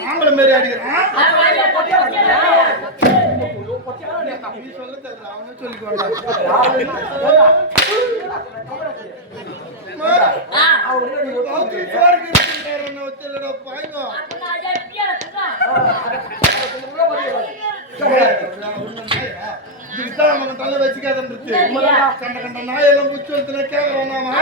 மாம்பழம் மாரி அடிக்கிறான் தலை வச்சுக்காதன் கண்ட கண்ட நாயெல்லாம் புச்சு வந்து கேக்குறோம் நாம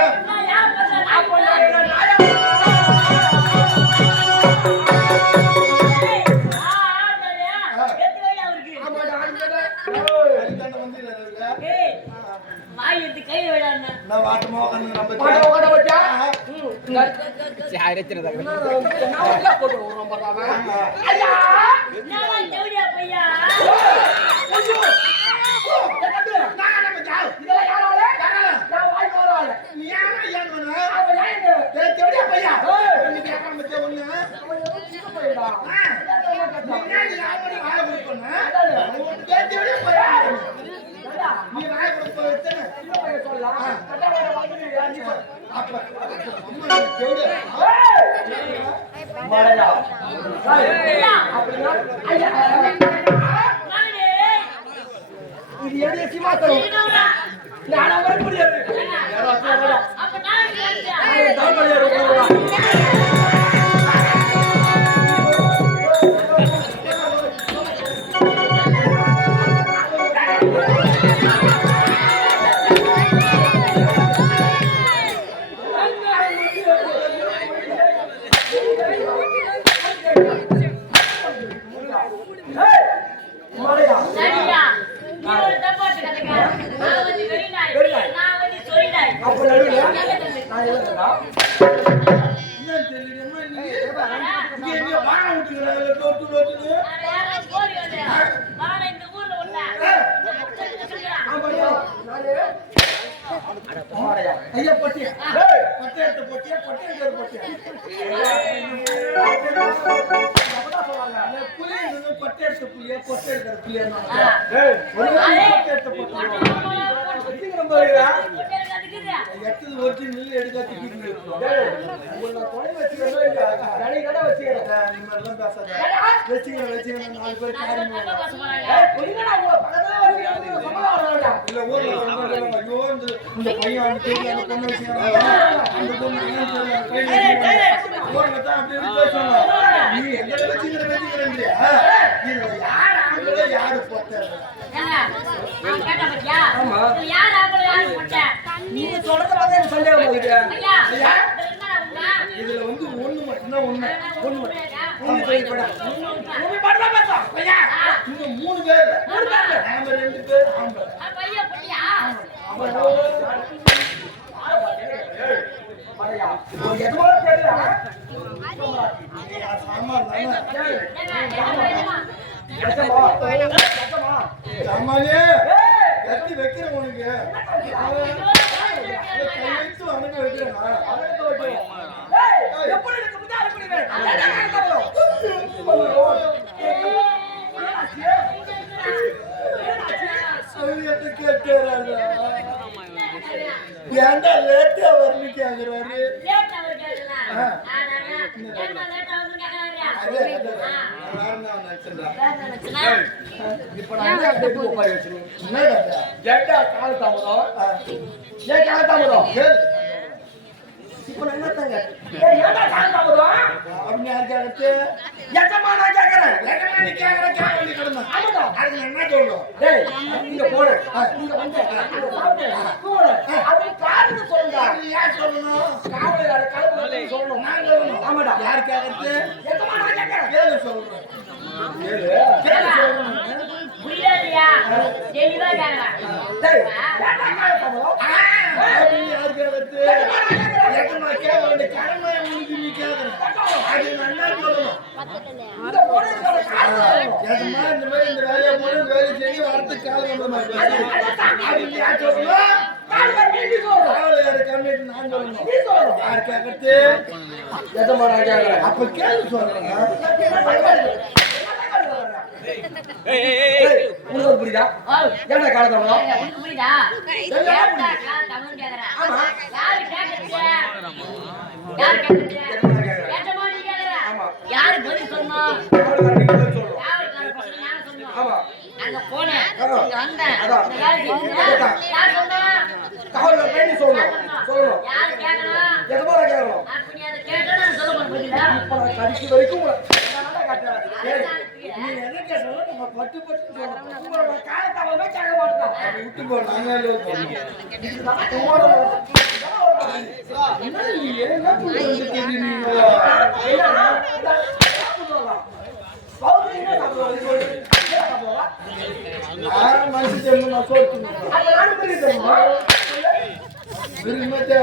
இது எடிய சிமாத்தம் நான் வர முடியாது அப்ப நான் பொட்டை எடுத்த புள்ளியா பொட்டை எடுக்கிற புள்ளியா எடுத்தது ஒரிஜினல் எடுக்காது வச்சுக்கிறேன் 4 பேர் இல்ல ஊர்ல ஐயோ இந்த பையன் பொண்ணு வச்சுக்கிறான் அந்த பொண்ணு ஊர்ல தான் அப்படி பேசுவாங்க நீ எங்களை வச்சுக்கிறேன் யாரு போட்ட நீங்க சொல்றத பார்த்தா எனக்கு சந்தேகம் வருது இதுல வந்து ஒண்ணு மட்டும்தான் ஒண்ணு இங்க 3 பேர் நாம 2 பேர் சாமானே எத்தி வைக்கிற உனக்கு கையெழுத்து அணுக வைக்கிறேன் ஏன்டா லேட்டா வரணும் கேக்குறாரு இப்ப நான் என்னத்தாங்க அப்படின்னு யாரு கேட்கறது எஜமா நான் கேட்கறேன் நீ கேட்கற அதுக்கு என்ன சொல்லணும் நீங்க போடு நீங்க வந்து சொல்லுங்க யார் சொல்லணும் காவலர் கலந்து சொல்லணும் நான் சொல்லணும் ஆமாடா யார் கேட்கறது எஜமா நான் கேட்கறேன் கேளு சொல்றேன் கேளு சொல்லணும் புரியலையா தெளிவா கேட்கறேன் டேய் யார் கேட்கறது எஜமா கேட்கறது கடமை உங்களுக்கு நீ கேட்கற அது நல்லா சொல்லணும் இந்த போடுற எஜமா இந்த மாதிரி இந்த வேலையை போடு வேலை செய்ய வரதுக்கு கால் வந்த மாதிரி அது யார் சொல்லணும் காவலர் கம்மிட்டு நான் சொல்லணும் நீ சொல்லணும் யார் கேட்கறது எஜமா நான் கேட்கறேன் அப்ப கேளு சொல்றேன் உங்களுக்கு புரியுதா என்ன காலத்தவங்க உங்களுக்கு புரியுதா ஏன்டா காலத்தவங்க கேக்குறா ஆமா யாரு கேக்குறீங்க யாரு கேக்குறீங்க ஏட்டமா நீ கேக்குறா ஆமா யாரு பதில் சொல்லணும் யாரு கால பிரச்சனை நான் சொல்லணும் ஆமா அங்க போனே இங்க வந்தேன் இந்த வேலை செஞ்சா யார் சொன்னா காவலர் பேணி சொல்லணும் யாரு கேக்குறா எதமா கேக்குறோம் அப்ப நீ அத கேட்டா நான் சொல்ல போறேன் இப்ப நான் கடிச்சு வரைக்கும் நல்லா காட்டுறேன் நீ என்ன கேக்குற நம்ம பட்டு சொல்லணும் உங்களோட காலத்தவங்க கேட்க மாட்டாங்க அது விட்டு போ நாங்க சொல்லுங்க என்ன நீ என்ன புரிஞ்சுட்டு கேக்குறீங்க மனுஷன் தெரியும் நான் சொல்லுங்க விரும்பத்தே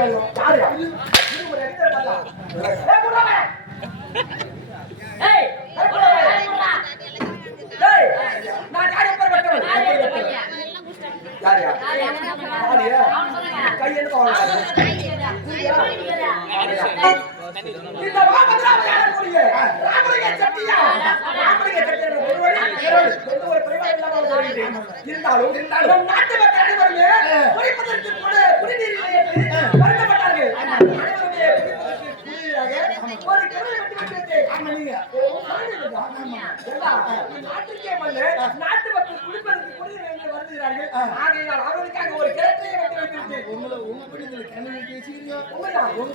இருந்தாலும் நாட்டு மக்கள் அனைவருமே குடிப்பதற்கு கூட குடிநீர் வருத்தப்பட்டார்கள். ஒரு கிணறு நாட்டுக்கே மண்ணு நாட்டு மக்கள் குடிப்பதற்கு குடிநீர் வருகிறார்கள். ஆகையால் அவர்களுக்காக ஒரு கிணற்றையை வெட்டி வைத்திருக்கேன். உங்களை உங்க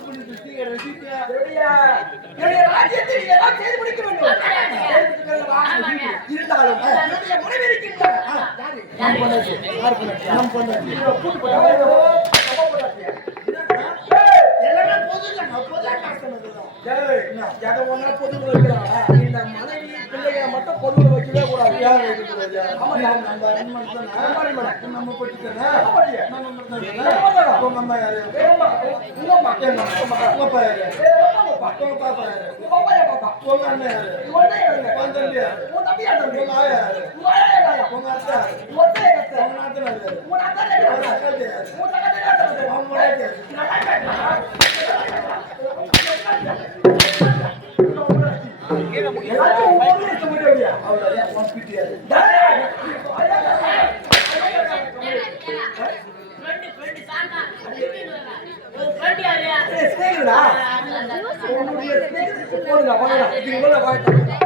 கிணறு பேசுகிறீங்க என்னுடைய ராஜ்யத்தை எல்லாம் செய்து முடிக்க வேண்டும். இருந்தாலும் என்னுடைய முடிவு இருக்கின்ற இந்த மனைவி பிள்ளைகளை மட்டும் பொதுவில் வைக்கவே கூடாது. நம்ம உங்க அம்மா யாரு உங்க அம்மா உங்க அப்பா யாரு உங்க பாப்பா யாரு உங்க அண்ணன் யாரு உங்க தம்பி யாரு உங்க ஆயா யாரு உங்க அத்தா உங்க நாத்தனார் யாரு உங்க அக்கா யாரு அவங்க எல்லாத்தையும் எப்படியா அவ்வளோ ஹாஸ்பிட்டல் போடுங்க